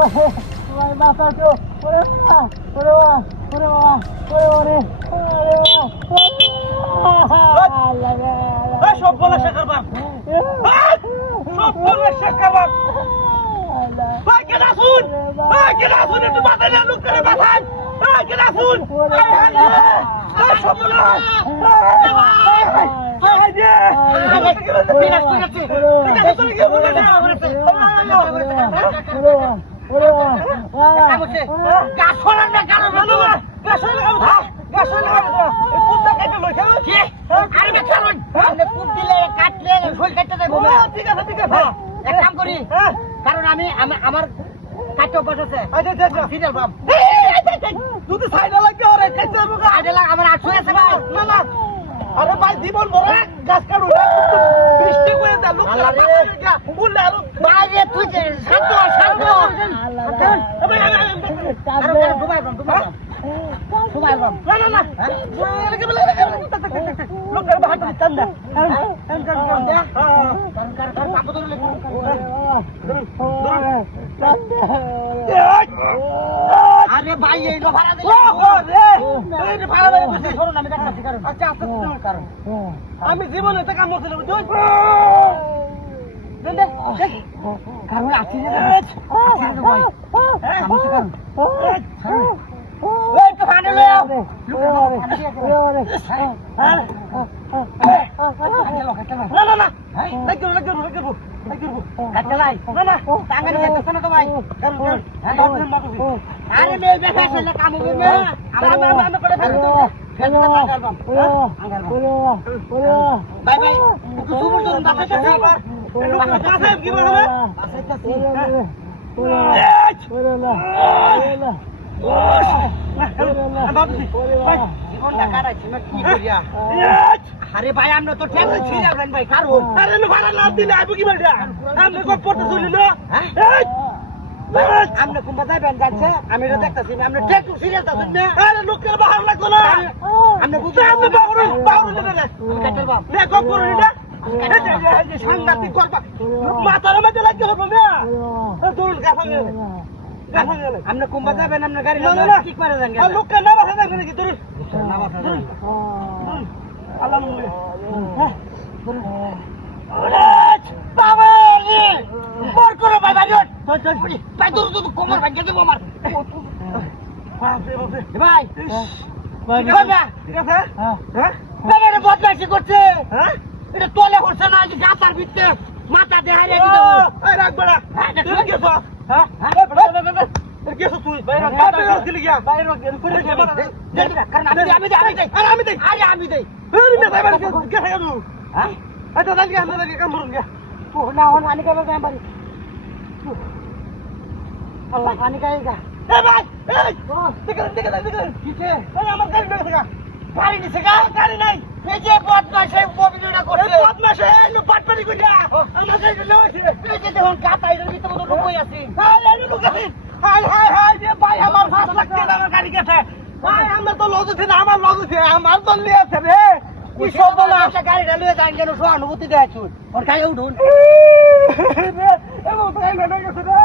ভাই বাসা তো ওরে বাবা ওরে বাবা ওরে বাবা ওরে ওরে ওরে বাবা আল্লাহ রে, আল্লাহ এই সব বলে শেখার বাপ রে। সব বলে শেখার বাপ আল্লাহ ভাই কেন আসুন ভাই কেন আসুন একটু মাথায় নিয়ে লোক করে বাসায় ভাই কেন আসুন ভাই ভাই ভাই সব বলে ভাই ভাই ভাই ভাই যে ঠিক আছে ঠিক আছে ঠিক আছে চলে গিয়ে বলে দে ওরে হ্যাঁ কারণ আমি আমি- আমার কাটতে অভ্যাস আছে আচ্ছা আচ্ছা আচ্ছা সিরিয়াল পাম তুই সাইডে লাগবে আমার আটশো আছে না না আরে ভাই জীবন বড় গাছ কাটু বৃষ্টি করে দে লোক রে। বললে আরও বাইরে তুই যে শান্ত শান্ত ভাই লোকের বাহাদুর চান্দা কারণ কারণ আরে ভাই এই লো ভাড়া ধরুন আমি দেখাচ্ছি কারণ আচ্ছা আচ্ছা কারণ আমি জীবনে তো কাম করছিলাম বুঝলি কারণ আছে যে আছে যে ভাই আমি তো কারণ এই তো ফানে লয়ে আও না না না লাগবে লাগবে লাগবে লাগবে কাটতে লাই না কি না করিয়া? আরে ভাই আমরা তো ঠেক যাবেন ভাই কারণ আরে আমি ভাড়া না দিলে আইবো কি বলটা আমি কো পড়তে শুনি না? হ্যাঁ? আমরা কুম্বা যাইবেন যাচ্ছে আমি এটা দেখতাছি না আমরা ঠেক ছিড়ে যাচ্ছেন না। আরে লোকের বাহার লাগতো না! আমরা বুঝতে আমি বাহুর বাহুর দিতে না কাটের বাম নে কম করুন না সাংঘাতিক মাথার মধ্যে লাগতে হবে না। আমরা কুম্বা যাবেন আমরা গাড়ি না, না, না। ঠিক যান না বাসা দেখবে নাকি? তোর না বাসা বদমাইশি করছে এটা তোলে করছে না গাতার ভিতরে মাথা দেহারে এই হ্যাঁ, গেছ হ্যাঁ হ্যাঁ? গেছ তুই বাইরে গেছ দিলি গিয়া বাইরে গেল করে গেল কারণ আমি আমি আমি দেই। আরে আমি দেই আরে আমি দেই এই মে বাইরে গেল গেছ হ্যাঁ আচ্ছা কাম করুন গিয়া তো না হন আনি কাবে যাই বাড়ি আল্লাহ আনি কাই গা এই ভাই এই দেখে দেখে দেখে কিছে এই আমার গাড়ি দেখে দেখা গাড়ি নিছে গা গাড়ি নাই এই যে বদমাইশ এই অভিনয়টা বদমাশে এই পাটপাটি কইয়া আমার গাড়ি লইছে এই যে দেখুন গাতা ভিতরে তো ঢুকই আছে হাই এই আছে হাই হাই হাই যে ভাই আমার ফাঁস লাগছে না আমার গাড়ি গেছে। ভাই আমার তো লজ আছে না আমার লজ আছে আমার তো লিয়ে আছে রে কি সব বলা? একটা গাড়িটা লয়ে যান কেন? সহানুভূতি দেয় চুল ওর গায়ে উঠুন। রে তো এই গেছে রে